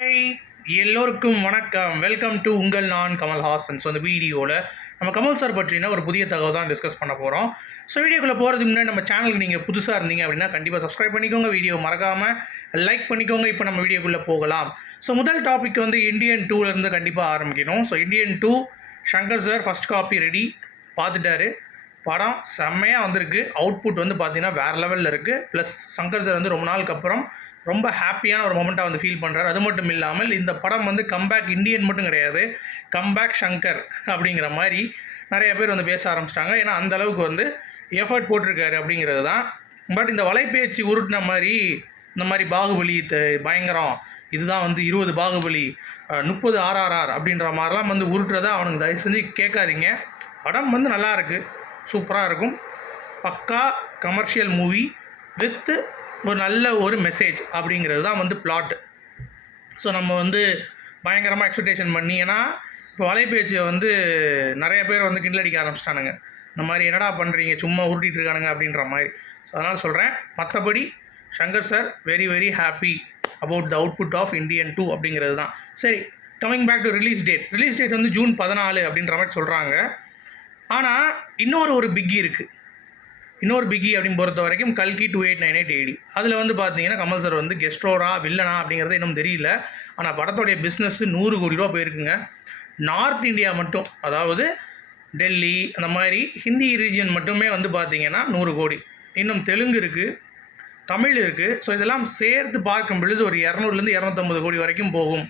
Hi எல்லோருக்கும் வணக்கம். Welcome to உங்கள் நான் கமல்ஹாசன். ஸோ அந்த வீடியோவில் நம்ம கமல் சார் பற்றின ஒரு புதிய தகவல் தான் டிஸ்கஸ் பண்ண போகிறோம் ஸோ வீடியோக்குள்ளே போகிறதுக்கு முன்னாடி நம்ம சேனலுக்கு நீங்கள் புதுசாக இருந்தீங்க அப்படின்னா கண்டிப்பாக சப்ஸ்கிரைப் பண்ணிக்கோங்க. வீடியோ மறக்காமல் லைக் பண்ணிக்கோங்க. இப்போ நம்ம வீடியோக்குள்ளே போகலாம். ஸோ முதல் டாபிக் வந்து இந்தியன் டூலேருந்து கண்டிப்பாக ஆரம்பிக்கணும். So Indian two Shankar sir first copy ready பார்த்துட்டாரு. படம் செம்மையாக வந்திருக்கு. அவுட்புட் வந்து பார்த்தீங்கன்னா வேறு லெவலில் இருக்குது ப்ளஸ் சங்கர் சார் வந்து ரொம்ப நாளுக்கு அப்புறம் ரொம்ப ஹாப்பியான ஒரு மொமெண்ட்டாக வந்து ஃபீல் பண்ணுறாரு அது மட்டும் இல்லாமல் இந்த படம் வந்து கம்பேக் இந்தியன் மட்டும் கிடையாது. கம்பேக் சங்கர் அப்படிங்கிற மாதிரி நிறைய பேர் வந்து பேச ஆரம்பிச்சிட்டாங்க. ஏன்னா அந்த அளவுக்கு வந்து எஃபர்ட் போட்டிருக்காரு அப்படிங்கிறது தான். பட் இந்த வலைபேச்சு உருட்டின மாதிரி இந்த மாதிரி பாகுபலி த- பயங்கரம் இதுதான் வந்து இருபது பாகுபலி முப்பது ஆர்ஆர்ஆர் அப்படின்ற மாதிரிலாம் வந்து உருட்டுறதை அவனுக்கு தயவு செஞ்சு கேட்காதீங்க. படம் வந்து நல்லா சூப்பராக இருக்கும். பக்கா கமர்ஷியல் மூவி வித்து ஒரு நல்ல ஒரு மெசேஜ் அப்படிங்கிறது தான் வந்து பிளாட் ஸோ நம்ம வந்து பயங்கரமாக எக்ஸ்பெக்டேஷன் பண்ணி ஏன்னா இப்போ வலைபேச்சியை வந்து நிறைய பேர் வந்து கிண்டல் அடிக்க ஆரம்பிச்சிட்டானுங்க. இந்த மாதிரி என்னடா பண்ணுறீங்க சும்மா உருட்டிகிட்டு இருக்கானுங்க அப்படின்ற மாதிரி. ஸோ அதனால் சொல்கிறேன் மற்றபடி Shankar sir very very happy about the output of Indian two அப்படிங்கிறது தான். சரி coming back to release date release date வந்து ஜூன் பதினாலு அப்படின்ற மாதிரி சொல்கிறாங்க ஆனால் இன்னொரு ஒரு பிக்கி இருக்குது இன்னொரு பிகி அப்படின்னு பொறுத்த வரைக்கும் கல்கி two eight nine eight AD. அதில் வந்து பார்த்தீங்கன்னா கமல் சார் வந்து கெஸ்டோரா வில்லனா அப்படிங்கிறது இன்னும் தெரியல. ஆனால் படத்தோடைய பிஸ்னஸ் நூறு கோடி ரூபா போயிருக்குங்க. நார்த் இந்தியா மட்டும் அதாவது டெல்லி அந்த மாதிரி ஹிந்தி ரீஜியன் மட்டுமே வந்து பார்த்திங்கன்னா நூறு கோடி. இன்னும் தெலுங்கு இருக்குது தமிழ் இருக்குது ஸோ இதெல்லாம் சேர்த்து பார்க்கும் பொழுது ஒரு இரநூறுலேருந்து இரநூத்தம்பது கோடி வரைக்கும் போகும்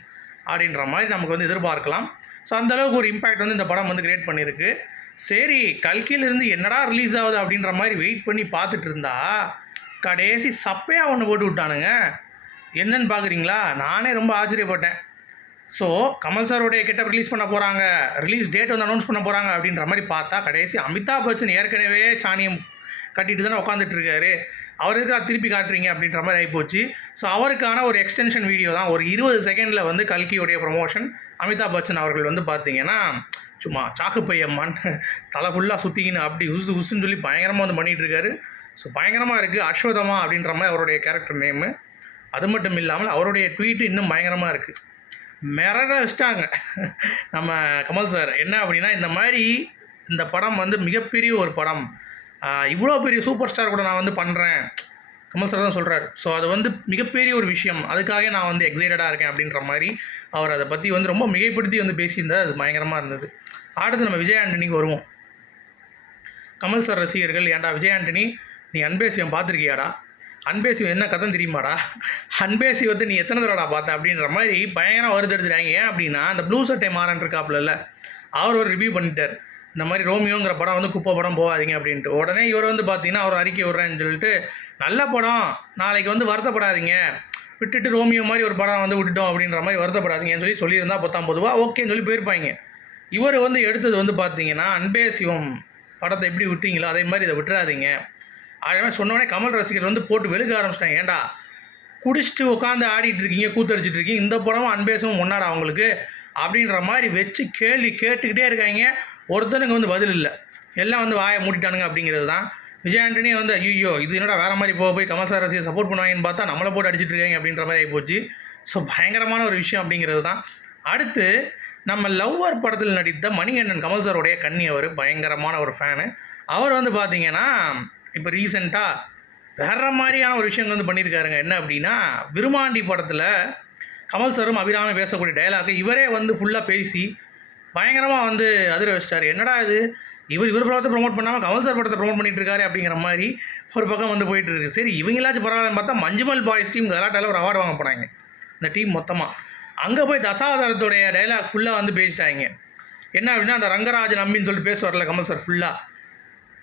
அப்படின்ற மாதிரி நமக்கு வந்து எதிர்பார்க்கலாம். ஸோ அந்தளவுக்கு ஒரு இம்பேக்ட் வந்து இந்த படம் வந்து கிரியேட் பண்ணியிருக்கு. சரி கல்கியிலேருந்து என்னடா ரிலீஸ் ஆகுது அப்படின்ற மாதிரி வெயிட் பண்ணி பார்த்துட்டு இருந்தா கடைசி சப்பையாக ஒன்று போட்டு விட்டானுங்க. என்னன்னு பார்க்குறீங்களா நானே ரொம்ப ஆச்சரியப்பட்டேன். ஸோ கமல் சாரோடைய கெட்டப் ரிலீஸ் பண்ண போகிறாங்க ரிலீஸ் டேட் வந்து அனௌன்ஸ் பண்ண போகிறாங்க அப்படின்ற மாதிரி பார்த்தா கடைசி அமிதாப் பச்சன் ஏற்கனவே சாணியம் கட்டிட்டு தானே உட்காந்துட்டு இருக்காரு. அவர் திருப்பி காட்டுறீங்க அப்படின்ற மாதிரி ஆகிப்போச்சு ஸோ அவருக்கான ஒரு எக்ஸ்டென்ஷன் வீடியோ தான். ஒரு இருபது செகண்டில் வந்து கல்கியோடைய ப்ரொமோஷன் அமிதாப் பச்சன் அவர்கள் வந்து பார்த்தீங்கன்னா சும்மா சாக்கு பையம்மான் தலை ஃபுல்லாக சுற்றிக்கின்னு அப்படி உசு உசுன்னு சொல்லி பயங்கரமாக வந்து பண்ணிகிட்டு இருக்காரு ஸோ பயங்கரமாக இருக்குது அஸ்வதமா அப்படின்ற மாதிரி அவருடைய கேரக்டர் நேமு அது மட்டும் இல்லாமல் அவருடைய ட்வீட்டு இன்னும் பயங்கரமாக இருக்குது மிரட வச்சிட்டாங்க. நம்ம கமல் சார் என்ன அப்படின்னா இந்த மாதிரி இந்த படம் வந்து மிகப்பெரிய ஒரு படம். இவ்வளோ பெரிய சூப்பர் ஸ்டார் கூட நான் வந்து பண்ணுறேன் கமல் சார் தான் சொல்கிறார் ஸோ அது வந்து மிகப்பெரிய ஒரு விஷயம். அதுக்காக நான் வந்து எக்ஸைட்டடாக இருக்கேன் அப்படின்ற மாதிரி அவர் அதை பற்றி வந்து ரொம்ப மிகைப்படுத்தி வந்து பேசியிருந்தார். அது பயங்கரமாக இருந்தது. அடுத்து நம்ம விஜய் ஆண்டனிக்கு வருவோம். கமல் சார் ரசிகர்கள் ஏன்டா விஜய் ஆண்டனி நீ அன்பேசியம் பார்த்துருக்கியாடா? அன்பேசியம் என்ன கதை தெரியுமாடா? அன்பேசி வந்து நீ எத்தனை தடவைடா பார்த்த? அப்படின்ற மாதிரி பயங்கரம் வருதெடுத்துட்டாங்க ஏன் அப்படின்னா அந்த ப்ளூ சட்டை மாறன் இருக்காப்புல அவர் ஒரு ரிவ்யூ பண்ணிட்டார். இந்த மாதிரி ரோமியோங்கிற படம் வந்து குப்பை படம் போகாதீங்க அப்படின்ட்டு. உடனே இவர் வந்து பார்த்தீங்கன்னா அவர் அறிக்கை விடுறேன்னு சொல்லிட்டு நல்ல படம். நாளைக்கு வந்து வருத்தப்படாதீங்க. விட்டுட்டு ரோமியோ மாதிரி ஒரு படம் வந்து விட்டுட்டோம் அப்படின்ற மாதிரி வருத்தப்படாதீங்கன்னு சொல்லி சொல்லியிருந்தா பத்தாம் பொதுவா ஓகேன்னு சொல்லி போயிருப்பாங்க. இவர் வந்து எடுத்தது வந்து பார்த்தீங்கன்னா அன்பே சிவம் படத்தை எப்படி விட்டீங்களோ அதே மாதிரி இதை விட்டுறாதீங்க. அதே சொன்னோடனே கமல் ரசிகர் வந்து போட்டு வெளுக்க ஆரம்பிச்சிட்டாங்க. ஏன்டா குடிச்சிட்டு உட்காந்து ஆடிட்டு இருக்கீங்க கூத்தடிச்சிட்டு இருக்கீங்க. இந்த படமும் அன்பேசும் முன்னாடா அவங்களுக்கு அப்படின்ற மாதிரி வச்சு கேள்வி கேட்டுக்கிட்டே இருக்காங்க. ஒருத்தனுக்கு வந்து பதில் இல்லை. எல்லாம் வந்து வாயை மூடிட்டானுங்க அப்படிங்கிறது தான். விஜய் ஆண்டனி வந்து ஐயோ இது என்னடா வேற மாதிரி போக போய் கமல் சார் ரசிகர் சப்போர்ட் பண்ணுவாங்கன்னு பார்த்தா நம்மளை போட்டு அடிச்சிட்டு இருக்காங்க அப்படின்ற மாதிரி ஆகிப்போச்சு ஸோ பயங்கரமான ஒரு விஷயம் அப்படிங்கிறது தான். அடுத்து நம்ம லவ்வர் படத்தில் நடித்த மணிகண்டன் கமல் சாருடைய கண்ணி அவர் பயங்கரமான ஒரு ஃபேனு அவர் வந்து பார்த்தீங்கன்னா இப்போ ரீசெண்டாக வேற மாதிரியான ஒரு விஷயம் வந்து பண்ணியிருக்காருங்க. என்ன அப்படின்னா விருமாண்டி படத்தில் கமல் சாரும் அபிராமி பேசக்கூடிய டயலாக் இவரே வந்து ஃபுல்லாக பேசி பயங்கரமாக வந்து அதிர வச்சிட்டாரு. என்னடா இது? இவர் இவர் படத்தை ப்ரோமோட் பண்ணாமல் கமல் சார் படத்தை ப்ரோமோட் பண்ணிட்டு இருக்காரு அப்படிங்கிற மாதிரி ஒரு பக்கம் வந்து போயிட்டு இருக்கு. சரி இவங்களாச்சும் பரவாயில்லன்னு பார்த்தா மஞ்சுமல் பாய்ஸ் டீம் கலாட்டால ஒரு அவார்டு வாங்க போனாங்க. இந்த டீம் மொத்தமாக அங்கே போய் தசாவதாரத்துடைய டைலாக் ஃபுல்லாக வந்து பேசிட்டாங்க. என்ன அப்படின்னா அந்த ரங்கராஜன் அம்பின்னு சொல்லிட்டு பேசுவார்ல கமல் சார் ஃபுல்லாக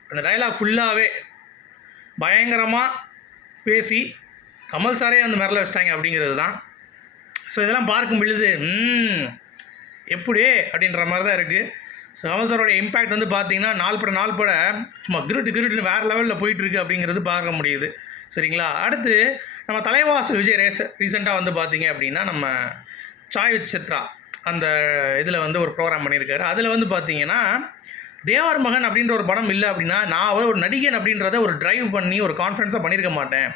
அந்த டைலாக் ஃபுல்லாகவே பயங்கரமாக பேசி கமல் சாரே வந்து மிரள வச்சிட்டாங்க அப்படிங்கிறது தான். ஸோ இதெல்லாம் பார்க்கும் பொழுது எப்படி அப்படின்ற மாதிரி தான் இருக்குது ஸோ கமல் சாரோட இம்பேக்ட் வந்து பார்த்தீங்கன்னா நாள் பட நாள் பட சும்மா கிருட்டு கிருட்டுன்னு வேறு லெவலில் போயிட்டுருக்கு அப்படிங்கிறது பார்க்க முடியுது. சரிங்களா? அடுத்து நம்ம தலைவாசல் விஜய் ரேச ரீசெண்டாக வந்து பார்த்தீங்க அப்படின்னா நம்ம சாய் சித்ரா அந்த இதில் வந்து ஒரு ப்ரோக்ராம் பண்ணியிருக்காரு. அதில் வந்து பார்த்தீங்கன்னா தேவர் மகன் அப்படின்ற ஒரு படம் இல்லை அப்படின்னா நான் ஒரு நடிகன் அப்படின்றத ஒரு டிரைவ் பண்ணி ஒரு கான்ஃபிடன்ஸாக பண்ணியிருக்க மாட்டேன்.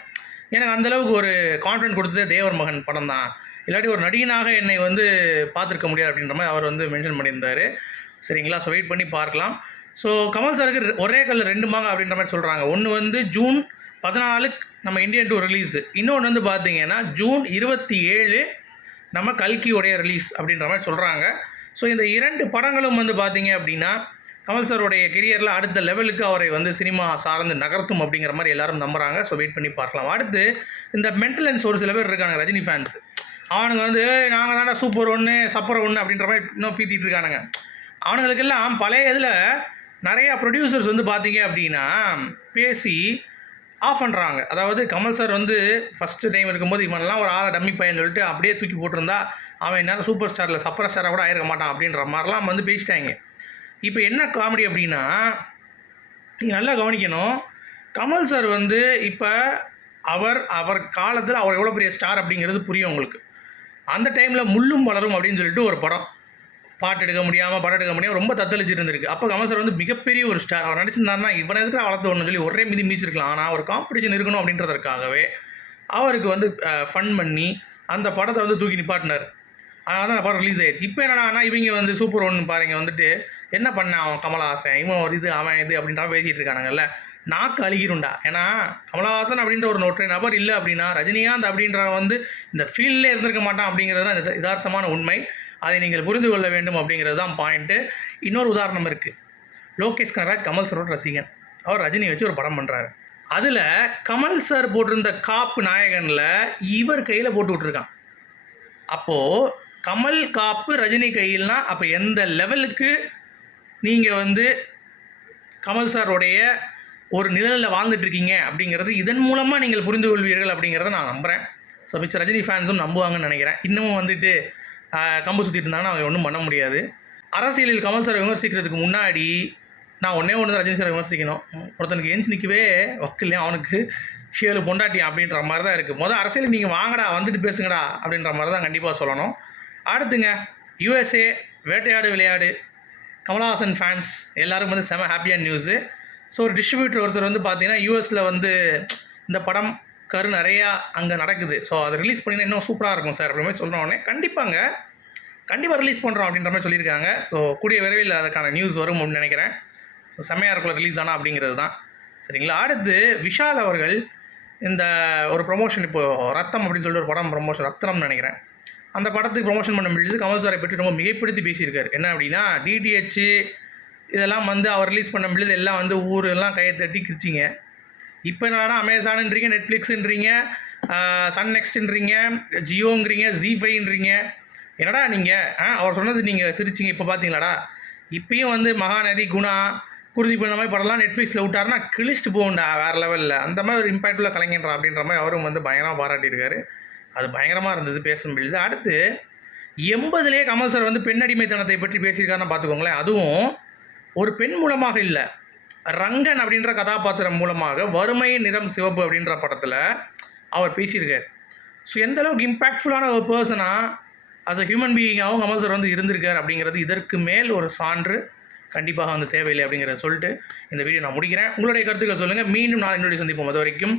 எனக்கு அந்தளவுக்கு ஒரு கான்ஃபிடென்ட் கொடுத்ததே தேவர் மகன் படம் தான் இல்லாட்டி ஒரு நடிகனாக என்னை வந்து பார்த்துருக்க முடியாது அப்படின்ற மாதிரி அவர் வந்து மென்ஷன் பண்ணியிருந்தார். சரிங்களா? ஸோ வெயிட் பண்ணி பார்க்கலாம். ஸோ கமல் சாருக்கு ரெ- ஒரே கல் ரெண்டு மாங்க அப்படின்ற மாதிரி சொல்கிறாங்க ஒன்று வந்து ஜூன் பதினாலு நம்ம இந்தியன் டூ ரிலீஸு இன்னொன்று வந்து பார்த்தீங்கன்னா ஜூன் இருபத்தி ஏழு நம்ம கல்கியோடைய ரிலீஸ் அப்படின்ற மாதிரி சொல்கிறாங்க ஸோ இந்த இரண்டு படங்களும் வந்து பார்த்தீங்க அப்படின்னா கமல் சாருடைய கெரியரில் அடுத்த லெவலுக்கு அவரை வந்து சினிமா சார்ந்து நகர்த்தும் அப்படிங்கிற மாதிரி எல்லாரும் நம்புறாங்க. ஸோ வெயிட் பண்ணி பார்க்கலாம். அடுத்து இந்த மென்டலன்ஸ் ஒரு சில பேர் இருக்காங்க ரஜினி ஃபேன்ஸ் அவனுங்க வந்து நாங்கள் தானே சூப்பர் ஒன்று சப்பர் ஒன்று அப்படின்ற மாதிரி இன்னும் பீத்திட்டு இருக்கானுங்க. அவனுங்களுக்கெல்லாம் பழைய இதில் நிறையா ப்ரொடியூசர்ஸ் வந்து பார்த்தீங்க அப்படின்னா பேசி ஆஃப் பண்ணுறாங்க அதாவது கமல் சார் வந்து ஃபஸ்ட்டு டைம் இருக்கும்போது இவனெல்லாம் ஒரு ஆளை டம்மி பையன் சொல்லிட்டு அப்படியே தூக்கி போட்டிருந்தா அவன் என்ன சூப்பர் ஸ்டாரில் சப்பர் ஸ்டாராக கூட ஆயிருக்க மாட்டான் அப்படின்ற மாதிரிலாம் வந்து பேசிட்டாங்க. இப்போ என்ன காமெடி அப்படின்னா நீங்கள் நல்லா கவனிக்கணும். கமல் சார் வந்து இப்போ அவர் அவர் காலத்தில் அவர் எவ்வளோ பெரிய ஸ்டார் அப்படிங்கிறது புரியும் உங்களுக்கு. அந்த டைமில் முள்ளும் வளரும் அப்படின்னு சொல்லிட்டு ஒரு படம். பாட்டு எடுக்க முடியாமல் படம் எடுக்க முடியாமல் ரொம்ப தத்தளிச்சு இருந்திருக்கு. அப்போ கமல் சார் வந்து மிகப்பெரிய ஒரு ஸ்டார் அவர் நடிச்சிருந்தாருன்னா இவனை எதுக்கு வளர்த்து ஒன்று சொல்லி ஒரே மிதி மீச்சிருக்கலாம் ஆனால் ஒரு காம்படிஷன் இருக்கணும் அப்படின்றதற்காகவே அவருக்கு வந்து ஃபன் பண்ணி அந்த படத்தை வந்து தூக்கி நிப்பாட்டினார். அதனால் தான் அந்த படம் ரிலீஸ் ஆயிடுச்சு. இப்போ என்னடானா இவங்க வந்து சூப்பர் ஒன்று பாருங்க வந்துட்டு என்ன பண்ண அவன் கமலஹாசன்? இவன் ஒரு இது அவன் இது அப்படின்ற பேசிகிட்டு இருக்கானுங்கல்ல. நாக்கு அழுகிருண்டா ஏன்னா கமலஹாசன் அப்படின்ற ஒரு நொற்றை நபர் இல்லை அப்படின்னா ரஜினிகாந்த் அப்படின்றவன் வந்து இந்த ஃபீல்டில் இருந்திருக்க மாட்டான் அப்படிங்கிறது தான் யதார்த்தமான உண்மை. அதை நீங்கள் புரிந்து கொள்ள வேண்டும் அப்படிங்கிறது தான் பாயிண்ட்டு இன்னொரு உதாரணம் இருக்குது லோகேஷ் கனராஜ் கமல் சரோட ரசிகன். அவர் ரஜினி வச்சு ஒரு படம் பண்ணுறாரு அதில் கமல் சார் போட்டிருந்த காப்பு நாயகனில் இவர் கையில் போட்டு விட்ருக்கான் அப்போது கமல் காப்பு ரஜினி கையில்னா அப்போ எந்த லெவலுக்கு நீங்கள் வந்து கமல் சாருடைய ஒரு நிழலில் வாழ்ந்துட்டுருக்கீங்க அப்படிங்கிறது இதன் மூலமாக நீங்கள் புரிந்து கொள்வீர்கள் அப்படிங்கிறத நான் நம்புகிறேன் ஸோ மிச்ச ரஜினி ஃபேன்ஸும் நம்புவாங்கன்னு நினைக்கிறேன். இன்னமும் வந்துட்டு கம்பு சுற்றிட்டு இருந்தாங்கன்னா அவங்க ஒன்றும் பண்ண முடியாது. அரசியலில் கமல் சார் விமர்சிக்கிறதுக்கு முன்னாடி நான் ஒன்றே ஒன்று ரஜினி சார் விமர்சிக்கணும். ஒருத்தனுக்கு ஏஞ்சி நிற்கவே வக்கில்லையா அவனுக்கு ஏழு பொண்டாட்டியா அப்படின்ற மாதிரி தான் இருக்குது மொதல் அரசியல் நீங்கள் வாங்கடா வந்துட்டு பேசுங்கடா அப்படின்ற மாதிரி தான் கண்டிப்பாக சொல்லணும். அடுத்துங்க யூஎஸ்ஏ வேட்டையாடு விளையாடு. கமலஹாசன் ஃபேன்ஸ் எல்லாரும் வந்து செம ஹாப்பியான நியூஸு ஸோ ஒரு டிஸ்ட்ரிபியூட்டர் ஒருத்தர் வந்து பார்த்தீங்கன்னா யூஎஸில் வந்து இந்த படம் கரு நிறையா அங்கே நடக்குது. ஸோ அதை ரிலீஸ் பண்ணிங்கன்னா இன்னும் சூப்பராக இருக்கும் சார் அப்படின்ற மாதிரி சொல்ற உடனே கண்டிப்பாங்க. கண்டிப்பாக ரிலீஸ் பண்ணுறோம் அப்படின்ற மாதிரி சொல்லியிருக்காங்க. ஸோ கூடிய விரைவில் அதுக்கான நியூஸ் வரும் அப்படின்னு நினைக்கிறேன். ஸோ செம்மையாக இருக்குள்ள ரிலீஸ் ஆனால் அப்படிங்கிறது தான் சரிங்களா? அடுத்து விஷால் அவர்கள் இந்த ஒரு ப்ரொமோஷன் இப்போது ரத்தம் அப்படின்னு சொல்லிட்டு ஒரு படம் ப்ரொமோஷன் ரத்தனம்னு நினைக்கிறேன். அந்த படத்துக்கு ப்ரொமோஷன் பண்ண முடியுது கமல் சாரை பற்றி ரொம்ப மிகைப்படுத்தி பேசியிருக்காரு. என்ன அப்படின்னா டிடிஹெச் இதெல்லாம் வந்து அவர் ரிலீஸ் பண்ண முடியல எல்லாம் வந்து ஊரெல்லாம் கையை தட்டி கிரிச்சிங்க இப்போ என்னன்னா அமேசான்ன்றீங்க நெட்ஃப்ளிக்ஸுன்றீங்க சன் நெக்ஸ்ட்ன்றீங்க ஜியோங்கிறீங்க ஜி ஃபைன்றீங்க என்னடா நீங்கள் ஆ அவர் சொன்னது நீங்கள் சிரிச்சிங்க. இப்போ பார்த்தீங்களாடா இப்பயும் வந்து மகாநதி குணா குருதி பண்ண மாதிரி படம்லாம் நெட்ஃப்ளிக்ஸில் விட்டாருன்னா கிழிச்சிட்டு போகும்டா வேறு லெவலில் அந்த மாதிரி ஒரு இம்பாக்ட் உள்ள கலைஞன்றா அப்படின்ற மாதிரி அவரும் வந்து பயங்கரமாக பாராட்டியிருக்காரு. அது பயங்கரமாக இருந்தது பேசும்பொழுது அடுத்து எண்பதுலேயே கமல் சார் வந்து பெண்ணடிமைத்தனத்தை பற்றி பேசியிருக்காருன்னு பார்த்துக்கோங்களேன். அதுவும் ஒரு பெண் மூலமாக இல்லை. ரங்கன் அப்படின்ற கதாபாத்திரம் மூலமாக வறுமை நிறம் சிவப்பு அப்படின்ற படத்தில் அவர் பேசியிருக்கார். ஸோ எந்த அளவுக்கு இம்பேக்ட்ஃபுல்லான ஒரு பர்சனாக அஸ் அ ஹியூமன் பீயிங்காகவும் கமல் சார் வந்து இருந்திருக்கார் அப்படிங்கிறது இதற்கு மேல் ஒரு சான்று கண்டிப்பாக வந்து தேவையில்லை அப்படிங்கிறத சொல்லிட்டு இந்த வீடியோ நான் முடிக்கிறேன். உங்களுடைய கருத்துக்கள் சொல்லுங்கள் மீண்டும் நான் என்னுடைய சந்திப்போம். அது வரைக்கும்